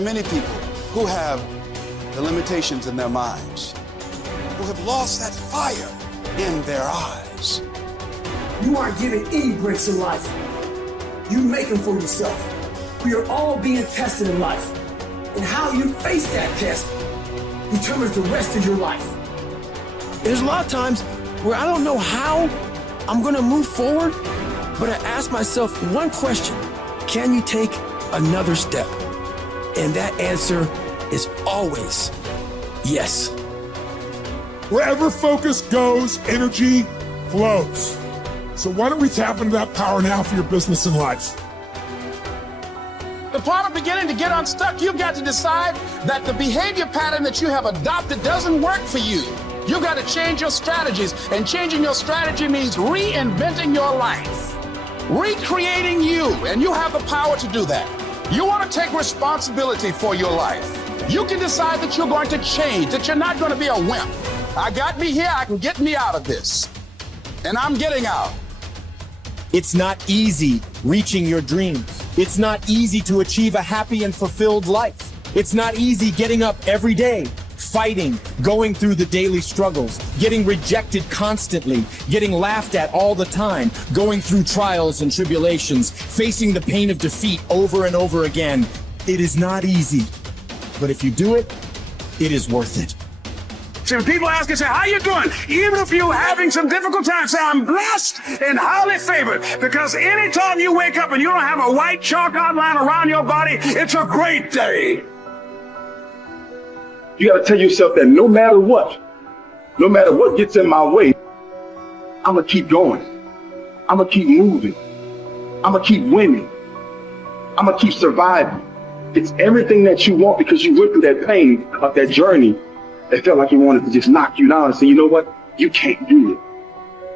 are many people who have the limitations in their minds, who have lost that fire in their eyes. You aren't given any breaks in life. You make them for yourself. We are all being tested in life. And how you face that test determines the rest of your life. There's a lot of times where I don't know how I'm gonna move forward, but I ask myself one question: can you take another step? And that answer is always yes. Wherever focus goes, energy flows. So why don't we tap into that power now for your business and life? The part of beginning to get unstuck, you've got to decide that the behavior pattern that you have adopted doesn't work for you. You've got to change your strategies, and changing your strategy means reinventing your life, recreating you, and you have the power to do that. You want to take responsibility for your life. You can decide that you're going to change, that you're not going to be a wimp. I got me here, I can get me out of this, and I'm getting out. It's not easy reaching your dreams. It's not easy to achieve a happy and fulfilled life. It's not easy getting up every day, fighting, going through the daily struggles, getting rejected constantly, getting laughed at all the time, going through trials and tribulations, facing the pain of defeat over and over again. It is not easy, but if you do it, it is worth it. See, when people ask you, say, how you doing? Even if you're having some difficult times, say, I'm blessed and highly favored. Because anytime you wake up and you don't have a white chalk outline around your body, it's a great day. You got to tell yourself that no matter what gets in my way, I'm going to keep going. I'm going to keep moving. I'm going to keep winning. I'm going to keep surviving. It's everything that you want, because you went through that pain of that journey. It felt like he wanted to just knock you down and say, you know what? You can't do it.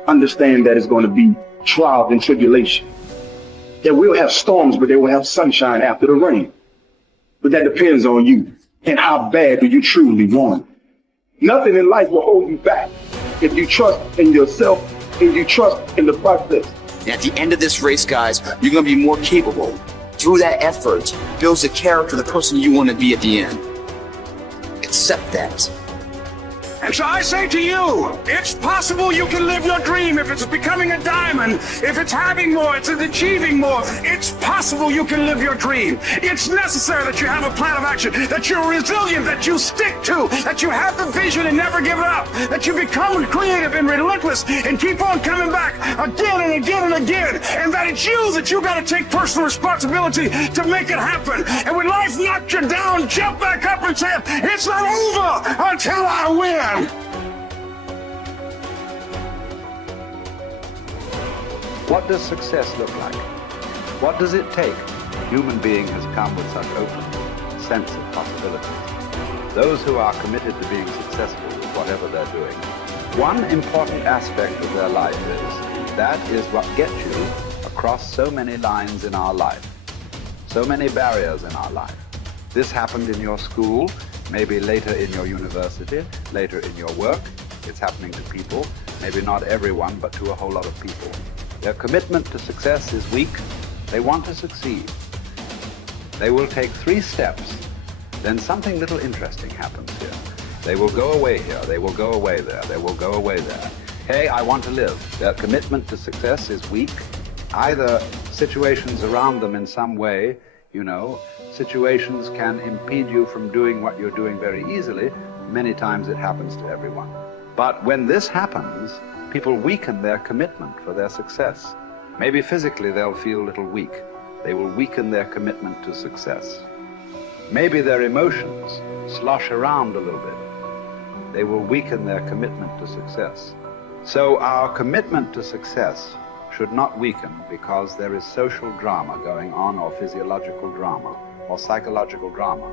Understand that it's going to be trials and tribulation. That we'll have storms, but they will have sunshine after the rain. But that depends on you and how bad do you truly want it. Nothing in life will hold you back if you trust in yourself and you trust in the process. And at the end of this race, guys, you're going to be more capable. Through that effort, builds the character, the person you want to be at the end. Accept that. And so I say to you, it's possible you can live your dream. If it's becoming a diamond, if it's having more, it's achieving more, it's possible you can live your dream. It's necessary that you have a plan of action, that you're resilient, that you stick to, that you have the vision and never give it up, that you become creative and relentless and keep on coming back again and again and again, and that it's you that you got to take personal responsibility to make it happen. And when life knocks you down, jump back up and say, it's not over until I win. What does success look like? What does it take? A human being has come with such open sense of possibilities. Those who are committed to being successful with whatever they're doing, one important aspect of their life is, that is what gets you across so many lines in our life, so many barriers in our life. This happened in your school, maybe later in your university, later in your work. It's happening to people, maybe not everyone, but to a whole lot of people. Their commitment to success is weak. They want to succeed. They will take 3 steps. Then something little interesting happens here. They will go away here. They will go away there. They will go away there. Hey, I want to live. Their commitment to success is weak. Either situations around them in some way, situations can impede you from doing what you're doing very easily. Many times it happens to everyone. But when this happens, people weaken their commitment for their success. Maybe physically they'll feel a little weak. They will weaken their commitment to success. Maybe their emotions slosh around a little bit. They will weaken their commitment to success. So our commitment to success should not weaken because there is social drama going on, or physiological drama, or psychological drama.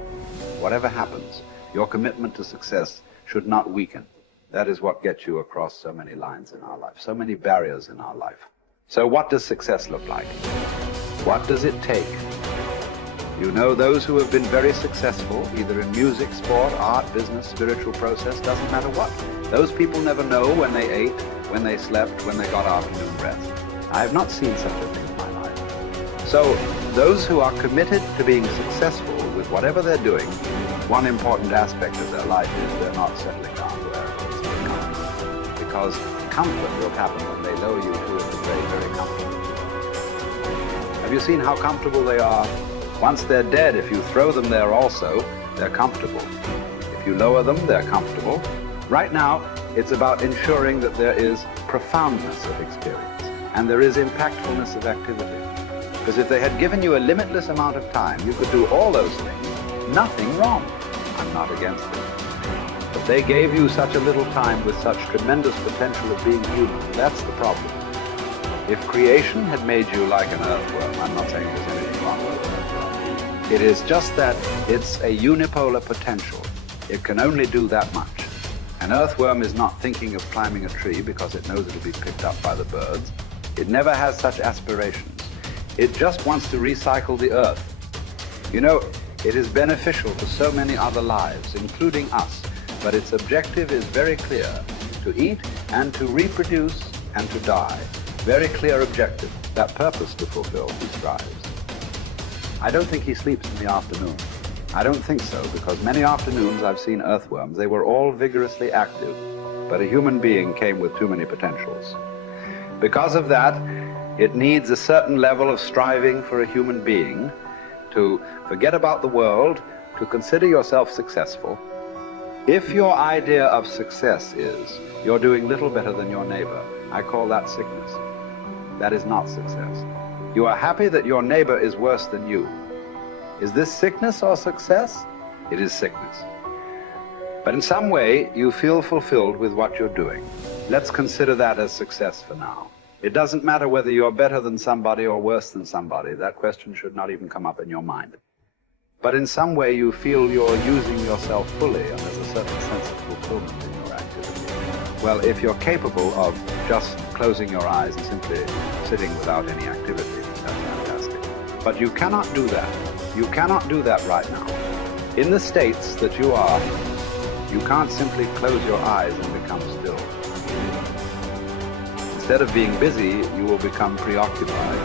Whatever happens, your commitment to success should not weaken. That is what gets you across so many lines in our life, so many barriers in our life. So what does success look like? What does it take? Those who have been very successful, either in music, sport, art, business, spiritual process, doesn't matter what. Those people never know when they ate, when they slept, when they got afternoon rest. I have not seen such a thing in my life. So those who are committed to being successful with whatever they're doing, one important aspect of their life is they're not settling down wherever it's comfortable. Because comfort will happen when they lower you to a very, very comfortable. Have you seen how comfortable they are? Once they're dead, if you throw them there also, they're comfortable. If you lower them, they're comfortable. Right now, it's about ensuring that there is profoundness of experience and there is impactfulness of activity. Because if they had given you a limitless amount of time, you could do all those things, nothing wrong. I'm not against it. But they gave you such a little time with such tremendous potential of being human. That's the problem. If creation had made you like an earthworm, I'm not saying there's anything wrong with it. It is just that it's a unipolar potential. It can only do that much. An earthworm is not thinking of climbing a tree because it knows it'll be picked up by the birds. It never has such aspirations. It just wants to recycle the earth. You know, it is beneficial to so many other lives, including us, but its objective is very clear: to eat and to reproduce and to die. Very clear objective. That purpose to fulfill, he strives. I don't think he sleeps in the afternoon. I don't think so, because many afternoons I've seen earthworms. They were all vigorously active, but a human being came with too many potentials. Because of that, it needs a certain level of striving for a human being to forget about the world, to consider yourself successful. If your idea of success is you're doing little better than your neighbor, I call that sickness. That is not success. You are happy that your neighbor is worse than you. Is this sickness or success? It is sickness. But in some way, you feel fulfilled with what you're doing. Let's consider that as success for now. It doesn't matter whether you're better than somebody or worse than somebody. That question should not even come up in your mind. But in some way, you feel you're using yourself fully, and there's a certain sense of fulfillment in your activity. Well, if you're capable of just closing your eyes and simply sitting without any activity, that's fantastic. But you cannot do that. You cannot do that right now. In the states that you are, you can't simply close your eyes and become still. Instead of being busy, you will become preoccupied.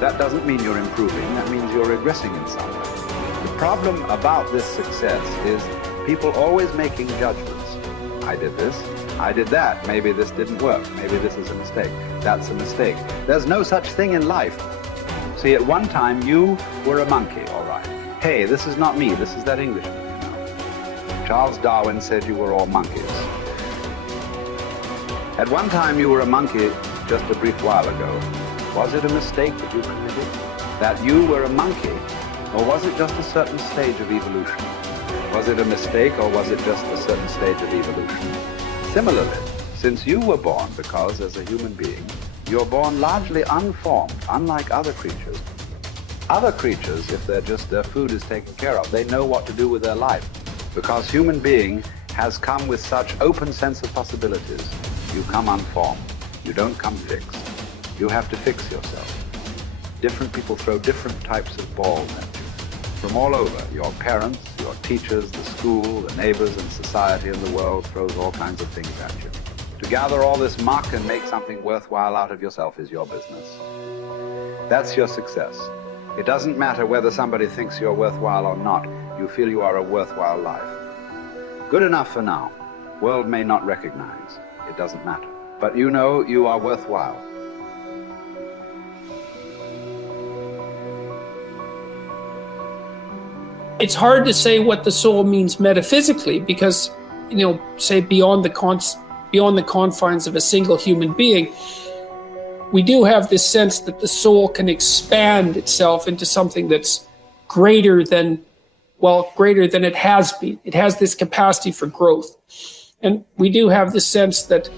That doesn't mean you're improving, that means you're regressing in some way. The problem about this success is people always making judgments. I did this, I did that, maybe this didn't work, maybe this is a mistake, that's a mistake. There's no such thing in life. See, at one time you were a monkey, all right. Hey, this is not me, this is that Englishman, you know. Charles Darwin said you were all monkeys. At one time you were a monkey just a brief while ago. Was it a mistake that you committed? That you were a monkey? Or was it just a certain stage of evolution? Was it a mistake or was it just a certain stage of evolution? Similarly, since you were born, because as a human being, you're born largely unformed, unlike other creatures. Other creatures, if their food is taken care of, they know what to do with their life. Because human being has come with such open sense of possibilities. You come unformed. You don't come fixed. You have to fix yourself. Different people throw different types of balls at you. From all over, your parents, your teachers, the school, the neighbors and society and the world throws all kinds of things at you. To gather all this muck and make something worthwhile out of yourself is your business. That's your success. It doesn't matter whether somebody thinks you're worthwhile or not. You feel you are a worthwhile life. Good enough for now. World may not recognize. It doesn't matter. But you know you are worthwhile. It's hard to say what the soul means metaphysically because, say beyond the confines of a single human being, we do have this sense that the soul can expand itself into something that's greater than it has been. It has this capacity for growth. And we do have the sense that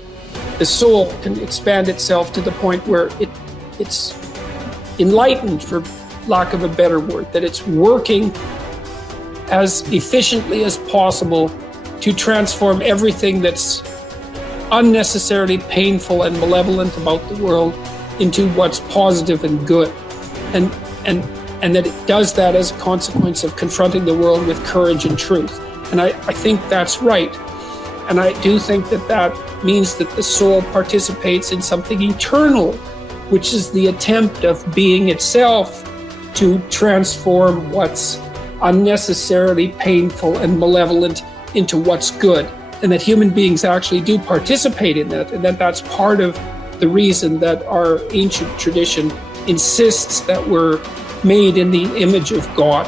the soul can expand itself to the point where it's enlightened, for lack of a better word, that it's working as efficiently as possible to transform everything that's unnecessarily painful and malevolent about the world into what's positive and good. And that it does that as a consequence of confronting the world with courage and truth. And I think that's right. And I do think that means that the soul participates in something eternal, which is the attempt of being itself to transform what's unnecessarily painful and malevolent into what's good, and that human beings actually do participate in that, and that that's part of the reason that our ancient tradition insists that we're made in the image of God.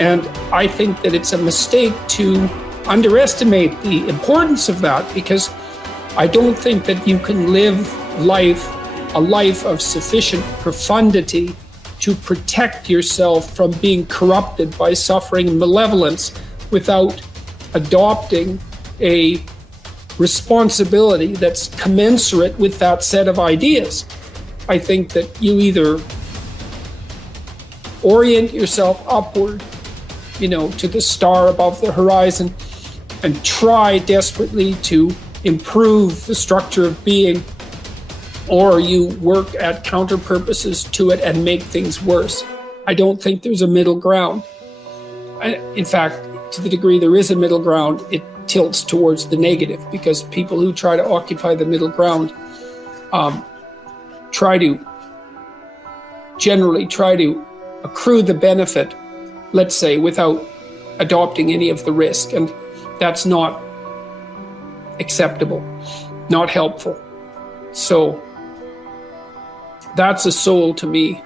And I think that it's a mistake to underestimate the importance of that, because I don't think that you can live a life of sufficient profundity to protect yourself from being corrupted by suffering and malevolence without adopting a responsibility that's commensurate with that set of ideas. I think that you either orient yourself upward, to the star above the horizon, and try desperately to improve the structure of being, or you work at counter purposes to it and make things worse. I don't think there's a middle ground. In fact, to the degree there is a middle ground, it tilts towards the negative, because people who try to occupy the middle ground generally try to accrue the benefit, let's say, without adopting any of the risk. And that's not acceptable, not helpful. So that's a soul to me.